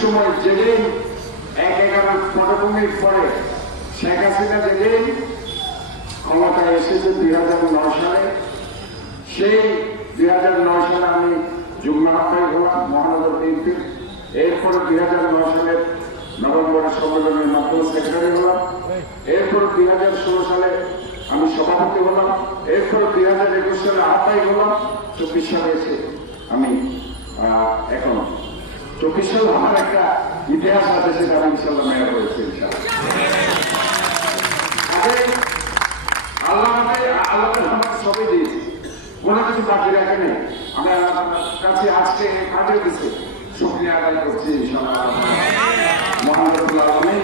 সময় যেদিন এক এগারো পটভূমির পরে, শেখ হাসিনা যেদিন ক্ষমতায় এসেছে দুই হাজার নয় সালে। সেই দুই হাজার নয় সালে আমি যুগ্ম আহ্বায়ক হলাম, মহানগর বিএনপির এরপরে দুই হাজার নয় সালের নভেম্বরের সম্মেলনের মাধ্যমে সেক্রেটারি হলাম। এরপর দুই হাজার ষোলো সালে আমি সভাপতি হলাম। এরপর দুই হাজার একুশ সালে আহ্বায়ক হলাম। চব্বিশ সালে এসে আমি এখন চব্বিশ সাল আমার একটা ইতিহাস আছে সেটা আমি ইনশাল্লাহ মেয়া করেছি ইনশাল্লাহ আল্লাহ আল্লাহ আমাকে সবই দিয়েছে। কোনো কিছু বাকি রাখে নেই। আমি কাছে আজকে কাটিয়ে দিচ্ছি শুক্রিয়া আদায় করছি মহানবুল্লাহ আমি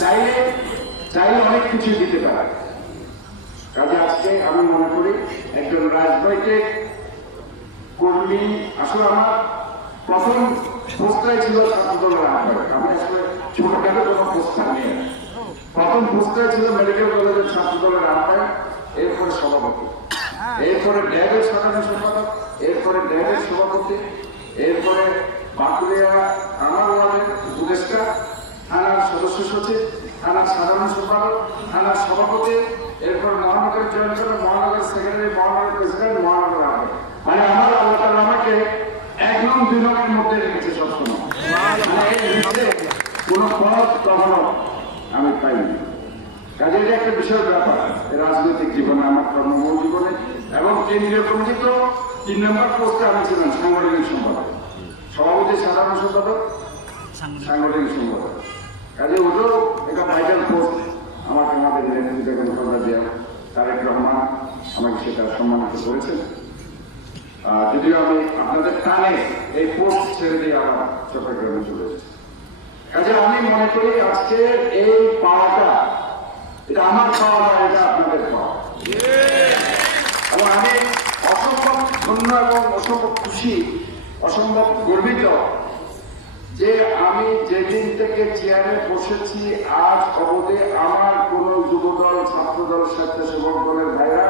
চাইলে চাইলে অনেক কিছু দিতে পারে। কাজে আজকে আমি মনে করি একজন রাজনৈতিক কর্মী আসলে আমার প্রথম পোস্টাই ছিল আহ্বায়ক আমি আসলে ছোটখাটো কোনো পোস্টার নিয়ে প্রথম পোস্টাই ছিল মেডিকেল কলেজের ছাত্রদলের আহ্বায়ক এরপরে সভাপতি। এরপরে ড্যাবের সাধারণ সম্পাদক এরপরে ড্যাবের সভাপতি, এরপরে বাঁকুড়িয়া আমার ওয়ার্ডের উপদেষ্টা, থানার সদস্য সচিব, থানার সাধারণ সম্পাদক, থানার সভাপতি, এরপর মহানগর জয়েন মহানগর সেক্রেটারি মহানগর প্রেসিডেন্ট মহানগর আহ্বায়ক মানে আমার আল্লাহ তাআলা আমাকে এক নং দুই নংয়ের মধ্যে রেখেছে সবসময় মানে এর ভিতরে কোনো পথ কখনো আমি পাইনি। কাজে এটা একটা বিশাল ব্যাপার রাজনৈতিক জীবনে আমার কর্মমূল জীবনে এবং কেন্দ্রীয় কমিটি তো তিন নম্বর পোস্টে আমি ছিলাম সাংগঠনিক সম্পাদক। সভাপতি সাধারণ সম্পাদক সাংগঠনিক। সম্পাদক। কাজে ওটাও একটা ভাইটাল পোস্ট আমাকে আমাদের নেতৃত্ব বেগম খালেদা জিয়া তারেক রহমান আমাকে সেটা সম্মানিত করেছেন। যদিও আমি আপনাদের টানে এই পোস্ট ছেড়ে দিয়ে আমার চট্টগ্রামে চলে এসেছি। কাজে আমি মনে করি আজকে এই পাওয়াটা, এটা আমার পাওয়া না এটা আপনাদের পাওয়া। এবং আমি অসম্ভব ধন্য এবং অসম্ভব খুশি, অসম্ভব গর্বিত যে আমি যেদিন থেকে চেয়ারে বসেছি, আজ অবধি আমার কোন যুবদল, ছাত্রদল, স্বেচ্ছাসেবক দলের ভাইরা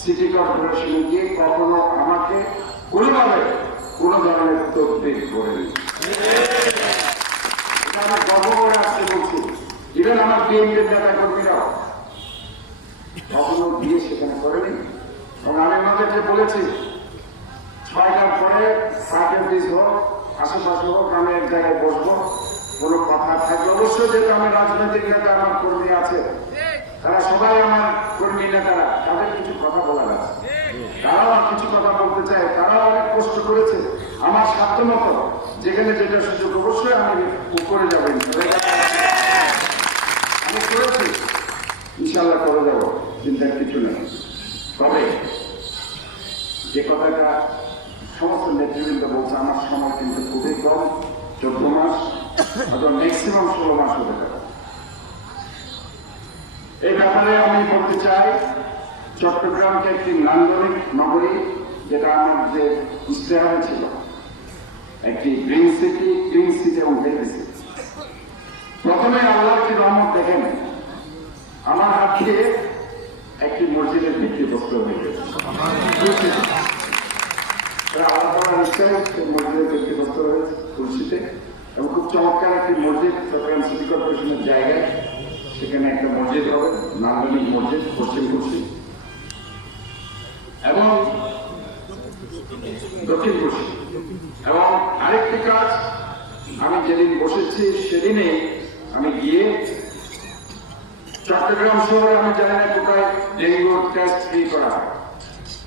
সিটি কর্পোরেশনে গিয়ে কখনো আমাকে কোনোভাবে কোনো ধরনের তদবির করেনি এটা আমি গর্ব করে আসতে বলছি ইভেন আমার বিএনপির নেতা কর্মীরাও কখনো গিয়ে সেখানে করেনি? এবং আমি ওনাদেরকে বলেছি, ছয়টার পরে সাইকেল ব্রিজ হোক আশেপাশে হোক, আমি এক জায়গায় বসবো, কোনো কথা থাকলে অবশ্যই যেহেতু আমি রাজনৈতিক নেতা, আমার কর্মী আছে। তারা সবাই আমার কর্মী নেতারা, তাদের কিছু কথা বলার আছে। তারাও কিছু কথা বলতে চায়, তারাও অনেক কষ্ট করেছে। আমার সাধ্য মতো যেখানে যেটা সুযোগ, অবশ্যই আমি করে যাবেন আমি করেছি ইনশাল্লাহ করে যাব চিন্তার কিছু নেই। তবে যে কথাটা সমস্ত নেতৃবৃন্দ বলছে, আমার সময় কিন্তু খুবই কম, চোদ্দ মাস, হয়তো ম্যাক্সিমাম ষোলো মাস হতে পারে। এই ব্যাপারে আমি বলতে চাই, চট্টগ্রামকে একটি নান্দনিক নগরী, যেটা আমার যে ইশতেহারে ছিল, একটি গ্রিন সিটি ক্লিন সিটি এবং হেলদি সিটি প্রথমে আল্লাহ কি রহমত দেখেন? দিয়ে একটি মসজিদের ভিত্তিপ্রস্তর হয়ে গেছে। তাআলার ইচ্ছায় মসজিদের ভিত্তিপ্রস্তর হয়েছে তুলসিতে এবং খুব চমৎকার একটি মসজিদ চট্টগ্রাম সিটি কর্পোরেশনের জায়গায়। সেখানে একটা মসজিদ হবে, নান্দনিক মসজিদ, পশ্চিম পশ্চিম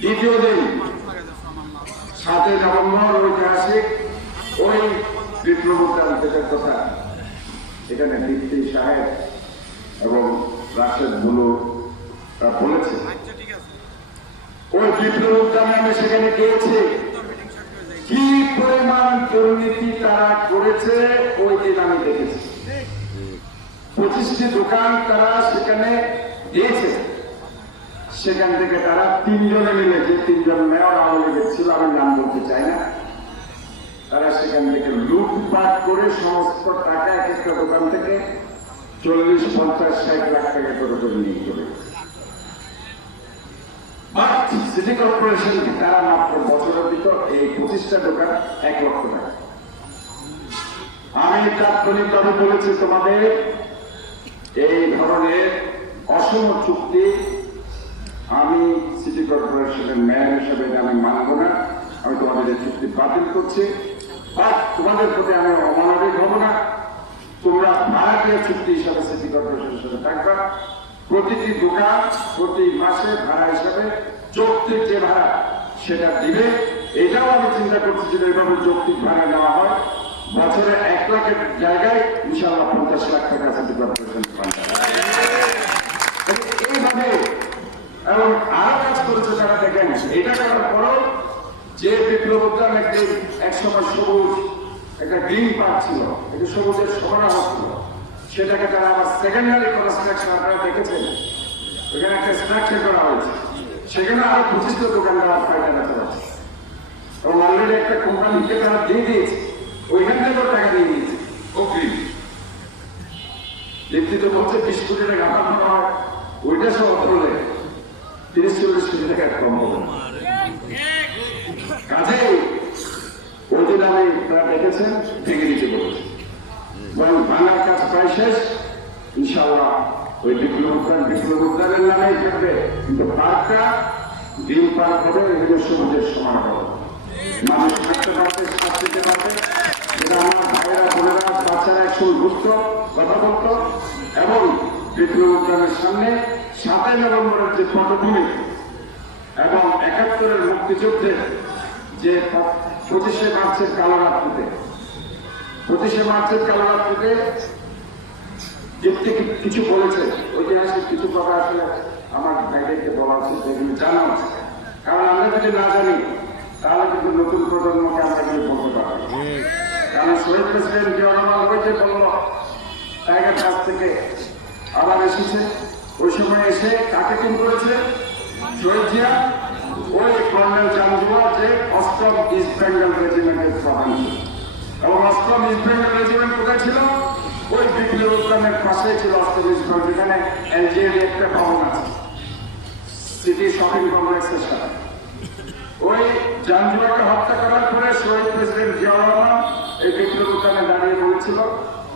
দ্বিতীয় দিন সাতই নভেম্বর ঐতিহাসিক ওই বিপ্লব কথা এখানে দীপ্তি সাহেব এবং রাশেদ তা বলেছে। ওই বিপ্লব উদ্যানে আমি সেখানে গিয়েছি। কি পরিমাণ দুর্নীতি তারা করেছে, ওই দিন আমি দেখেছি। পঁচিশটি দোকান তারা সেখানে দিয়েছে। সেখান থেকে তারা তিনজনে মিলে, যে তিনজন মেয়র আওয়ামী ছিল, আমি নাম বলতে চাই না, তারা সেখান থেকে লুটপাট করে সমস্ত টাকা এক একটা দোকান থেকে চল্লিশ, পঞ্চাশ, ষাট লাখ টাকা করে করে নিয়ে চলে সিটি কর্পোরেশন তারা মাত্র বছরের ভিতর এই পঁচিশটা দোকান এক লক্ষ টাকা। আমি তাৎক্ষণিকভাবে বলেছি তোমাদের, এই ধরনের অসম চুক্তি আমি সিটি কর্পোরেশনের মেয়র হিসেবে আমি মানব না। আমি তোমাদের এই চুক্তি বাতিল করছি। বাট তোমাদের প্রতি আমি অমানবিক হব না। তোমরা ভাড়াটিয়া চুক্তি হিসাবে সিটি কর্পোরেশনের সাথে থাকবা। প্রতিটি দোকান, প্রতি মাসে ভাড়া হিসাবে যৌক্তিক যে ভাড়া সেটা দিবে। এটাও আমি চিন্তা করছি যে এভাবে যৌক্তিক ভাড়া নেওয়া হয়। বছরে এক লাখের জায়গায় ইনশাআল্লাহ পঞ্চাশ লাখ টাকা সিটি কর্পোরেশন এইভাবে এবং আরও কাজ করেছে তারা দেখেন, এটা করার পরও যে বিপ্লব উদ্যান একদিন এক সবুজ, একটা গ্রিন পার্ক ছিল, এটা সবুজের সমারোহ ছিল, সেটাকে তারা আবার সেকেন্ডারি কনস্ট্রাকশন আপনারা দেখেছেন? এখানে একটা স্ট্রাকচার করা হয়েছে। সেখানে আরও পঁচিশটা দোকান দেওয়ার ফায়দা দেখা যাচ্ছে এবং অলরেডি একটা কোম্পানিকে তারা দিয়ে দিয়েছে। ওইখান থেকেও টাকা দিয়ে দিয়েছে। অগ্রিম লিখিত বলছে বিশ কোটি টাকা হয় ওইটা সব অপরলে তিরিশ চল্লিশ কোটি কম কাজে ওই দিন আমি তারা দেখেছেন ভেঙে দিতে বলেছে বরং প্রায় শেষ ইনশাল্লাহ ওই বিপ্লব উদ্যান বিপ্লব উদ্যানের নামেই থাকবে কিন্তু পার্কটা দিন পার্ক হবে এগুলো সবুজের সমান হবে পারবে শ্বাস আমার ভাইয়েরা বোনেরা বাচ্চারা একসঙ্গে ঘুরত কথা বলতো এবং বিপ্লব উদ্যানের সামনে সাতাই নভেম্বরের যে পটভূমি এবং একাত্তরের মুক্তিযুদ্ধের যে পঁচিশে মার্চের কালারাত্রিতে, পঁচিশে মার্চের কালারাত্রিতে দীপ্তি কি- কিছু বলেছে? ঐতিহাসিক কিছু কথা আসলে আমার ব্যাগেকে বলা উচিত এগুলো জানা উচিত কারণ আমরা যদি না জানি, তাহলে কিন্তু নতুন প্রজন্মকে আমরা কিন্তু বলতে পারব কারণ শহীদ প্রেসিডেন্ট জিয়া রহমান বলল, টাইগার কাছ থেকে আবার এসেছে। ওই সময় এসে কাকে খুন করেছে শহীদ জিয়া ওই কর্নেল চান্দুয়া যে অষ্টম ইস্ট বেঙ্গল রেজিমেন্টের প্রধান এবং অষ্টম ইস্ট বেঙ্গল রেজিমেন্ট কোথায় ছিল? ওই বিপ্লব উদ্যানের পাশেই ছিল অষ্টম ইস্ট বেঙ্গল যেখানে এলজিএর একটা ভবন আছে। সিটি শপিং কমপ্লেক্সের সাথে। ওই জাঞ্জুয়াকে হত্যা করার পরে শহীদ প্রেসিডেন্ট জিয়া রহমান এই বিপ্লব উদ্যানে দাঁড়িয়ে বলেছিল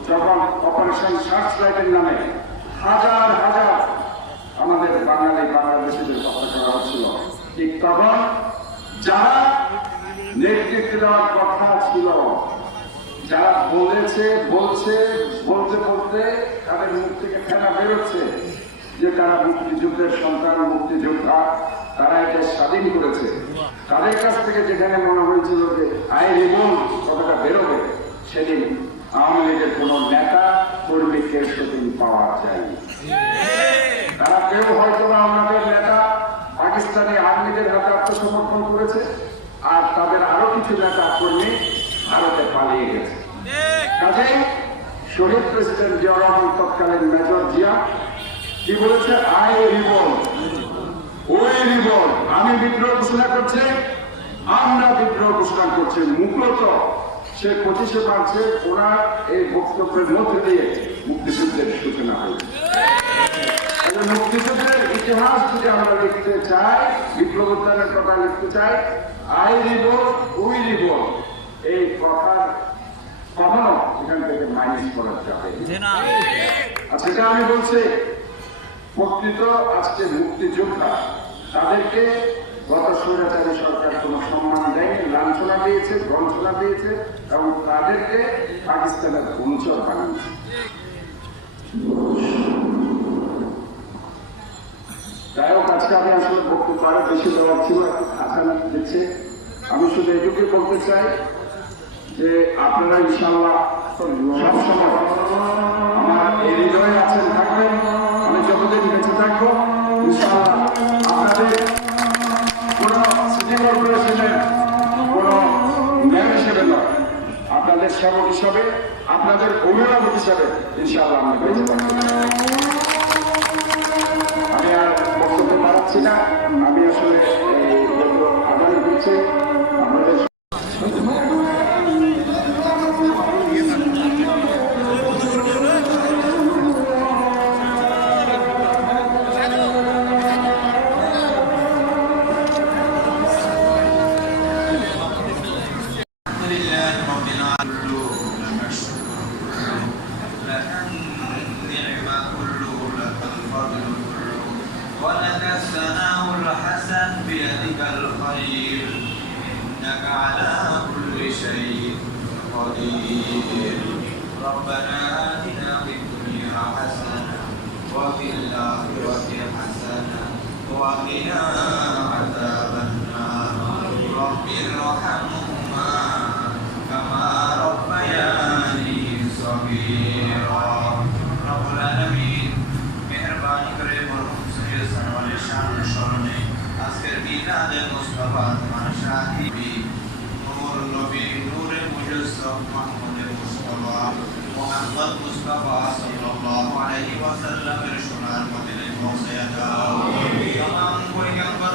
যখন অপারেশন সার্চ লাইটের নামে হাজার হাজার। আমাদের বাঙালি বাংলাদেশিদের হত্যা করা হচ্ছিল। ঠিক তখন যারা নেতৃত্ব দেওয়ার কথা ছিল, যারা বলেছে, বলছে, বলতে বলতে তাদের মুখ থেকে ফেনা বেরোচ্ছে যে তারা মুক্তিযুদ্ধের সন্তান মুক্তিযোদ্ধা, তারা এটা স্বাধীন করেছে। তাদের কাছ থেকে যেখানে মনে হয়েছিল যে আয় রিবন কথাটা বেরোবে সেদিন আওয়ামী লীগের কোন নেতা কর্মীকে পাওয়া যায়নি তারা কেউ হয়তো আমাদের নেতা পাকিস্তানি আর্মিদের হাতে আত্মসমর্পণ করেছে আর তাদের আরও কিছু নেতা কর্মী ভারতে পালিয়ে গেছে। কাজেই শহীদ প্রেসিডেন্ট জিয়া রহমান তৎকালীন মেজর জিয়া কি বলেছে? আই রিবল ওই রিবল আমি বিদ্রোহ ঘোষণা করছি আমরা বিদ্রোহ ঘোষণা করছি। মূলত সে পঁচিশে মার্চে ওনার এই বক্তব্যের মধ্যে দিয়ে মুক্তিযুদ্ধের সূচনা হয়েছে মুক্তিযুদ্ধের ইতিহাস যদি আমরা লিখতে চাই বিপ্লব উদ্যানের কথা লিখতে চাই আই রিব উই রিব এই কথার কখনো এখান থেকে মাইনাস করা যাবে আর সেটা আমি বলছি প্রকৃত আজকে মুক্তিযোদ্ধা তাদেরকে গত স্বৈরাচারী সরকার কোন সম্মান দেয়নি লাঞ্ছনা দিয়েছে গঞ্ছনা দিয়েছে এবং তাদেরকে পাকিস্তানের অনুচর বানিয়েছে। যাই হোক, আজকে আমি আসলে বেশি দেওয়ার ছিল একটু খাঁচানা দিচ্ছে। আমি শুধু এটুকুই বলতে চাই যে আপনারা ইনশাল্লাহ সবসময় আমার আছেন, থাকবেন। আমি যতদিন বেঁচে থাকব আপনাদের কোন সিটি কোন সেবক হিসাবে আপনাদের অভিভাবক হিসাবে ইনশাআল্লাহ আমি বেঁচে থাকব। আমি আর বক্তব্য পাচ্ছি না আমি আসলে ولك الثناء الحسن بيدك الخير. إنك على كل شيء قدير. ربنا آتنا في الدنيا حسنة وفي الآخرة حسنة وقنا عذاب النار. رب ارحمهما মিলাদে মুস্তাফা তোমার সাহিবি নূর নবী নূরে মুজাসসাম মাহমুদে মুস্তাফা মুহাম্মদ মুস্তাফা সাল্লাল্লাহু আলাইহি ওয়াসাল্লামের সোনার মদিনায় পৌঁছে দাও পয়গম্বর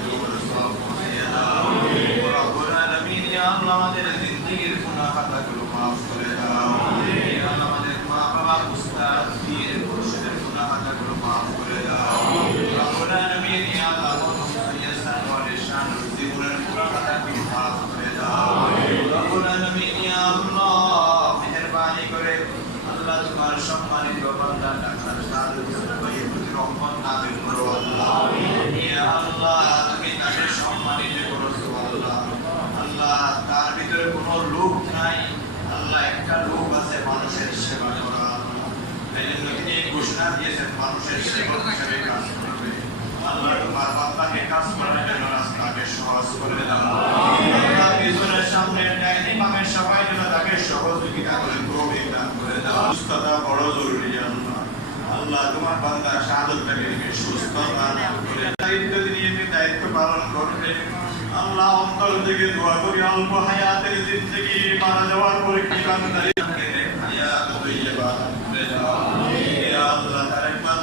ঘোষণা দিয়েছেন মানুষের সেবা হিসেবে কাজ করবে আল্লাহ তোমার বান্দাকে কাজ করার জন্য রাস্তাকে সহজ করে দাও আল্লাহ পিছনের সামনে ডাইনি মামের সবাই যেন তাকে সহযোগিতা করে প্রবেশ দান করে দাও সুস্থতা বড় জরুরি আল্লাহ আল্লাহ তোমার বান্দার শাহাদতটাকে সুস্থতা দান করে দায়িত্ব দিয়ে দায়িত্ব পালন করবে আল্লাহ অন্তর থেকে দোয়া করি, অল্প হায়াতের জিন্দগি মারা যাওয়ার পরে কি বান্দারি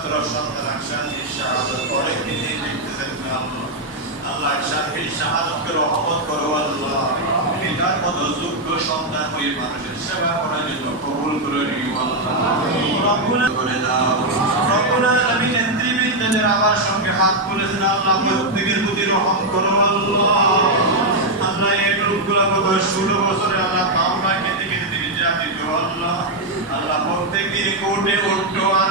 একমাত্র সন্তান শান্তি শাহাদত পরে কি লিখতেছেন আল্লাহ শান্তি শাহাদতকে রহমত করো আল্লাহ পিতার মতো যোগ্য সন্তান হয়ে মানুষের সেবা করার জন্য কবুল করে নিও আল্লাহ করে দাও রব্বুল আলামিন নেতৃবৃন্দদের আমার সঙ্গে হাত তুলেছেন আল্লাহ প্রত্যেকের প্রতি রহম করো আল্লাহ আল্লাহ এই লোকগুলো গত ষোলো বছরে আল্লাহ কেটে তিনি জাতিত আল্লাহ আল্লাহ প্রত্যেক দিন কোর্টে উঠতো আর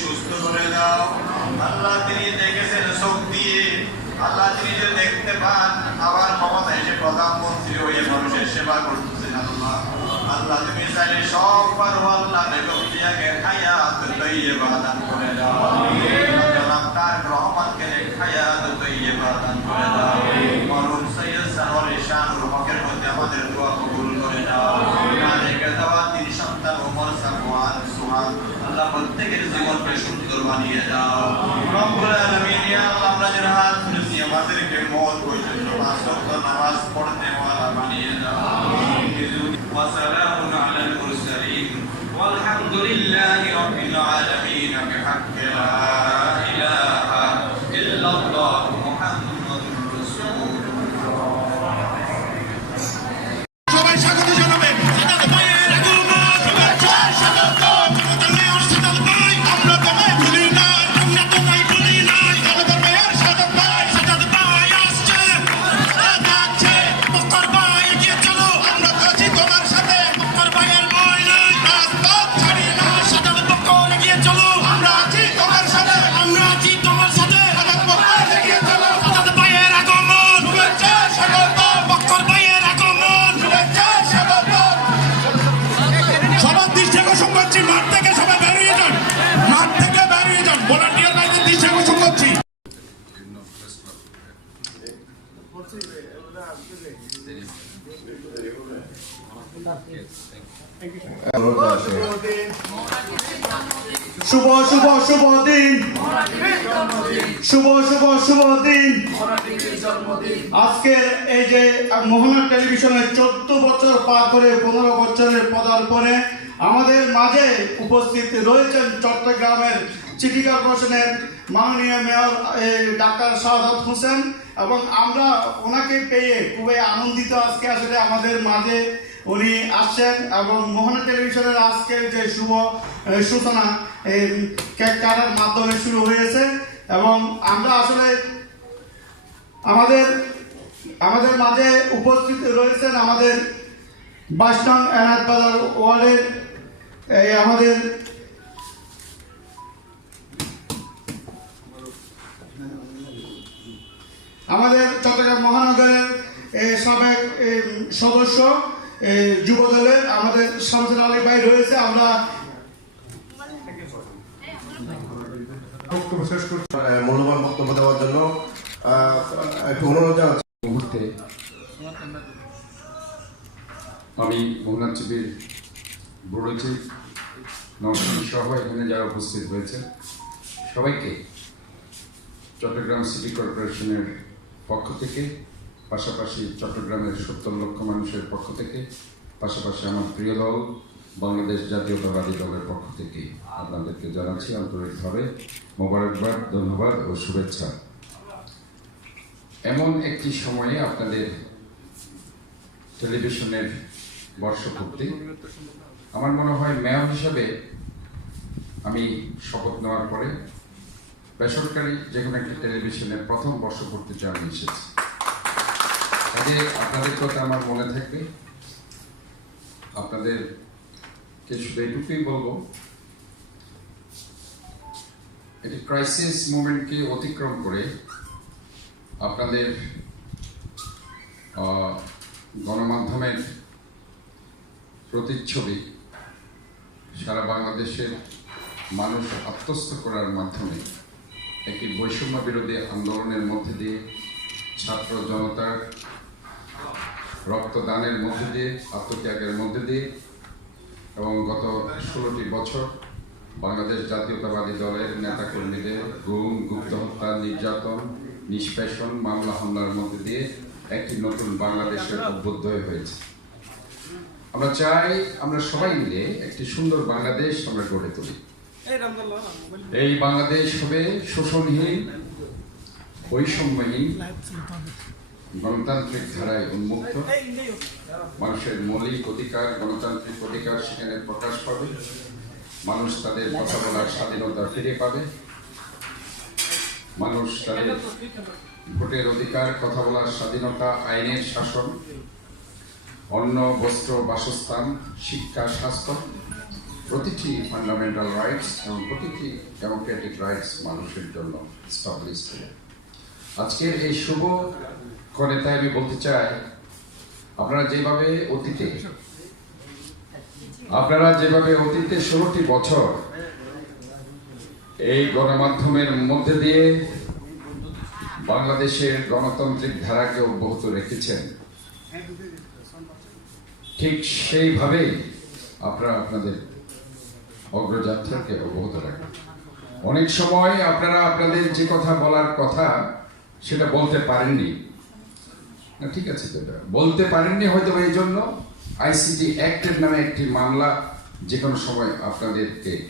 সুস্থ করে দাও আল্লাহ তিনি দেখেছেন চোখ আল্লাহ তিনি যে দেখতে পান, আবার ক্ষমতা এসে প্রধানমন্ত্রী হয়ে মানুষের সেবা আল্লাহ আল্লাহ তুমি চাইলে সব পারো আল্লাহ বেগম জিয়াকে হায়াত তৈয়বা দান করে দাও জনাব তারেক রহমানকে হায়াত তৈয়বা দান করে দাও মরহুম সৈয়দ সানোয়ার শানুর হকের মধ্যে আমাদের দোয়া কবুল করে দাও মালিকের দেওয়া তিন সন্তান ওমর সাফওয়ান সুহান আল্লাহ প্রত্যেকের জীবনকে সুন্দর বানিয়ে দাও রব্বুল আলামিন ইয়া আল্লাহ আমরা যারা হাত তুলেছি আমাদেরকে মত পর্যন্ত পাঁচ ওয়াক্ত নামাজ পড়তে ওয়ালা বানিয়ে দাও وسلام العالمين এই যে মোহনা টেলিভিশনের চোদ্দ বছর পার করে পনেরো বছরের পদার্পণে আমাদের মাঝে উপস্থিত রয়েছেন চট্টগ্রামের সিটি কর্পোরেশনের মাননীয় মেয়র ডাক্তার শাহাদ হোসেন। এবং আমরা ওনাকে পেয়ে খুবই আনন্দিত আজকে আসলে আমাদের মাঝে উনি আসছেন এবং মোহনা টেলিভিশনের আজকের যে শুভ সূচনা কেক কাটার মাধ্যমে শুরু হয়েছে এবং আমরা আসলে আমাদের আমাদের মাঝে উপস্থিত রয়েছেন আমাদের বাইশ নং এনায়ত বাজার ওয়ার্ডের আমাদের আমাদের চট্টগ্রাম মহানগরের সাবেক সদস্য যুব দলের আমাদের শামসুল আলী ভাই রয়েছে। আমরা বক্তব্য শেষ করছি। মূল্যবান বক্তব্য দেওয়ার জন্য একটু অনুরোধ জানাচ্ছি। মুহূর্তে আমি মোহনাথ চিবির বড়চি নরসিংহ সহ এখানে যারা উপস্থিত হয়েছে সবাইকে চট্টগ্রাম সিটি কর্পোরেশনের পক্ষ থেকে, পাশাপাশি চট্টগ্রামের সত্তর লক্ষ মানুষের পক্ষ থেকে, পাশাপাশি আমার প্রিয় দল, বাংলাদেশ জাতীয়তাবাদী দলের পক্ষ থেকে আপনাদেরকে জানাচ্ছি আন্তরিকভাবে মোবারকবাদ, ধন্যবাদ ও শুভেচ্ছা। এমন একটি সময়ে আপনাদের টেলিভিশনের বর্ষপূর্তি। আমার মনে হয় মেয়র হিসাবে আমি শপথ নেওয়ার পরে বেসরকারি যে কোনো একটি টেলিভিশনের প্রথম বর্ষপূর্তিতে আমি এসেছি। কাজে আপনাদের কথা আমার মনে থাকবে। আপনাদেরকে শুধু এইটুকুই বলব এটি ক্রাইসিস মুভমেন্টকে অতিক্রম করে আপনাদের গণমাধ্যমের প্রতিচ্ছবি সারা বাংলাদেশের মানুষ আত্মস্থ করার মাধ্যমে একটি বৈষম্য বিরোধী আন্দোলনের মধ্যে দিয়ে ছাত্র জনতার রক্তদানের মধ্যে দিয়ে, আত্মত্যাগের মধ্যে দিয়ে এবং গত ষোলোটি বছর বাংলাদেশ জাতীয়তাবাদী দলের নেতাকর্মীদের গুম, গুপ্ত হত্যা, নির্যাতন, নিষ্পেষণ, মামলা, হামলার মধ্যে দিয়ে একটি নতুন বাংলাদেশের উদ্বুদ্ধ হয়েছে। আমরা চাই আমরা সবাই মিলে একটি সুন্দর বাংলাদেশ আমরা গড়ে তুলি। এই বাংলাদেশ হবে শোষণহীন, বৈষম্যহীন, গণতান্ত্রিক ধারায় উন্মুক্ত। মানুষের মৌলিক অধিকার, গণতান্ত্রিক অধিকার সেখানে প্রকাশ পাবে। মানুষ তাদের কথা বলার স্বাধীনতা ফিরে পাবে। মানুষ তাদের ভোটের অধিকার, কথা বলার স্বাধীনতা, আইনের শাসন, অন্ন, বস্ত্র, বাসস্থান, শিক্ষা, স্বাস্থ্য প্রতিটি ফান্ডামেন্টাল রাইটস এবং প্রতিটি ডেমোক্রেটিক রাইটস মানুষের জন্য স্টাবলিশ আজকের এই শুভ করে তাই আমি বলতে চাই, আপনারা যেভাবে অতীতে, আপনারা যেভাবে অতীতে ষোলোটি বছর এই গণমাধ্যমের মধ্যে দিয়ে বাংলাদেশের গণতান্ত্রিক ধারাকে অব্যাহত রেখেছেন, ঠিক সেইভাবেই আপনারা আপনাদের অগ্রযাত্রাকে অব্যাহত রাখবেন অনেক সময় আপনারা আপনাদের যে কথা বলার কথা সেটা বলতে পারেননি। ঠিক আছে এটা। বলতে পারেননি হয়তো এই জন্য আইসিটি অ্যাক্টের নামে একটি মামলা যে কোনো সময় আপনাদেরকে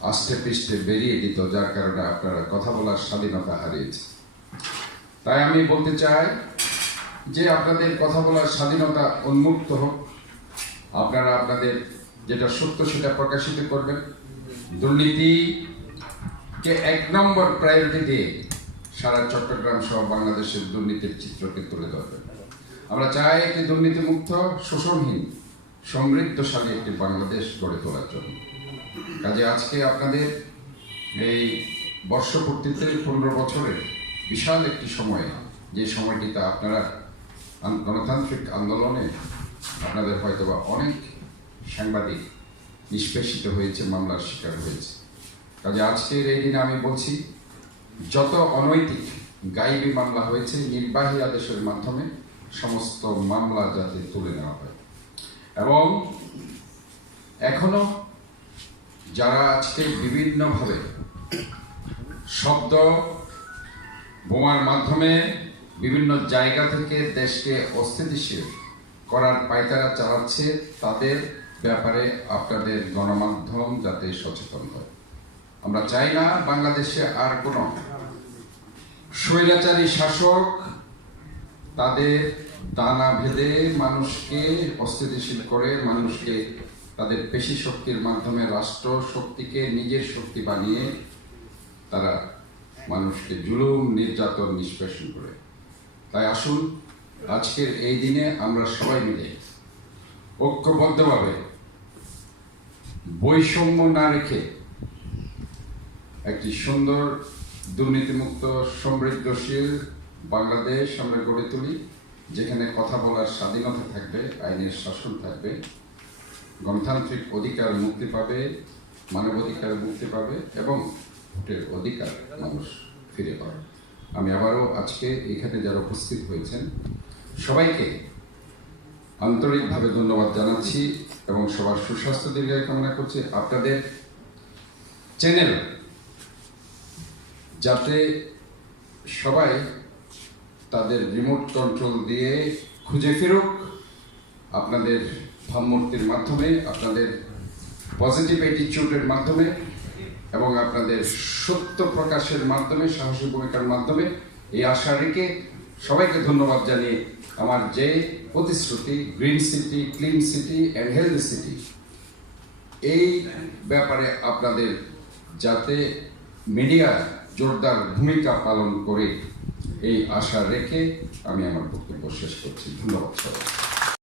আষ্টে পৃষ্ঠে বেরিয়ে দিত, যার কারণে আপনারা কথা বলার স্বাধীনতা হারিয়েছে। তাই আমি বলতে চাই যে আপনাদের কথা বলার স্বাধীনতা উন্মুক্ত হোক। আপনারা আপনাদের যেটা সত্য সেটা প্রকাশিত করবেন। দুর্নীতিকে এক নম্বর প্রায়োরিটি দিয়ে সারা চট্টগ্রাম সহ বাংলাদেশের দুর্নীতির চিত্রকে তুলে ধরবেন। আমরা চাই একটি দুর্নীতিমুক্ত, শোষণহীন, সমৃদ্ধশালী একটি বাংলাদেশ গড়ে তোলার জন্য। কাজে আজকে আপনাদের এই বর্ষপূর্তিতে পনেরো বছরের বিশাল একটি সময়, যে সময়টিতে আপনারা গণতান্ত্রিক আন্দোলনে আপনাদের হয়তোবা অনেক সাংবাদিক নিষ্পেষিত হয়েছে, মামলার শিকার হয়েছে। কাজে আজকের এই দিনে আমি বলছি, যত অনৈতিক গাইবী মামলা হয়েছে, নির্বাহী আদেশের মাধ্যমে সমস্ত মামলা যাতে তুলে নেওয়া হয়। এবং এখনও যারা আজকে বিভিন্নভাবে শব্দ বোমার মাধ্যমে বিভিন্ন জায়গা থেকে দেশকে অস্থিতিশীল করার পায়তারা চালাচ্ছে, তাদের ব্যাপারে আপনাদের গণমাধ্যম যাতে সচেতন হয়। আমরা চাই না বাংলাদেশে আর কোনো স্বৈরাচারী শাসক তাদের দানা ভেদে মানুষকে অস্থিতিশীল করে, মানুষকে তাদের পেশি শক্তির মাধ্যমে রাষ্ট্র শক্তিকে নিজের শক্তি বানিয়ে তারা মানুষকে জুলুম, নির্যাতন, নিষ্পেষণ করে। তাই আসুন, আজকের এই দিনে আমরা সবাই মিলে ঐক্যবদ্ধভাবে বৈষম্য না রেখে একটি সুন্দর দুর্নীতিমুক্ত, সমৃদ্ধশীল বাংলাদেশ আমরা গড়ে তুলি, যেখানে কথা বলার স্বাধীনতা থাকবে, আইনের শাসন থাকবে, গণতান্ত্রিক অধিকার মুক্তি পাবে, মানবাধিকার মুক্তি পাবে এবং ভোটের অধিকার মানুষ ফিরে পাবে। আমি আবারও আজকে এখানে যারা উপস্থিত হয়েছেন, সবাইকে আন্তরিকভাবে ধন্যবাদ জানাচ্ছি। এবং সবার সুস্বাস্থ্য দীর্ঘায়ু কামনা করছি। আপনাদের চ্যানেল যাতে সবাই তাদের রিমোট কন্ট্রোল দিয়ে খুঁজে ফেরুক, আপনাদের ভাবমূর্তির মাধ্যমে, আপনাদের পজিটিভ অ্যাটিটিউডের মাধ্যমে এবং আপনাদের সত্য প্রকাশের মাধ্যমে, সাহসী ভূমিকার মাধ্যমে এই আশা রেখে সবাইকে ধন্যবাদ জানিয়ে আমার যে প্রতিশ্রুতি green city clean city and healthy city এই ব্যাপারে আপনাদের যাতে মিডিয়া জোরদার ভূমিকা পালন করে, এই আশা রেখে আমি আমার বক্তব্য শেষ করছি। ধন্যবাদ সবাই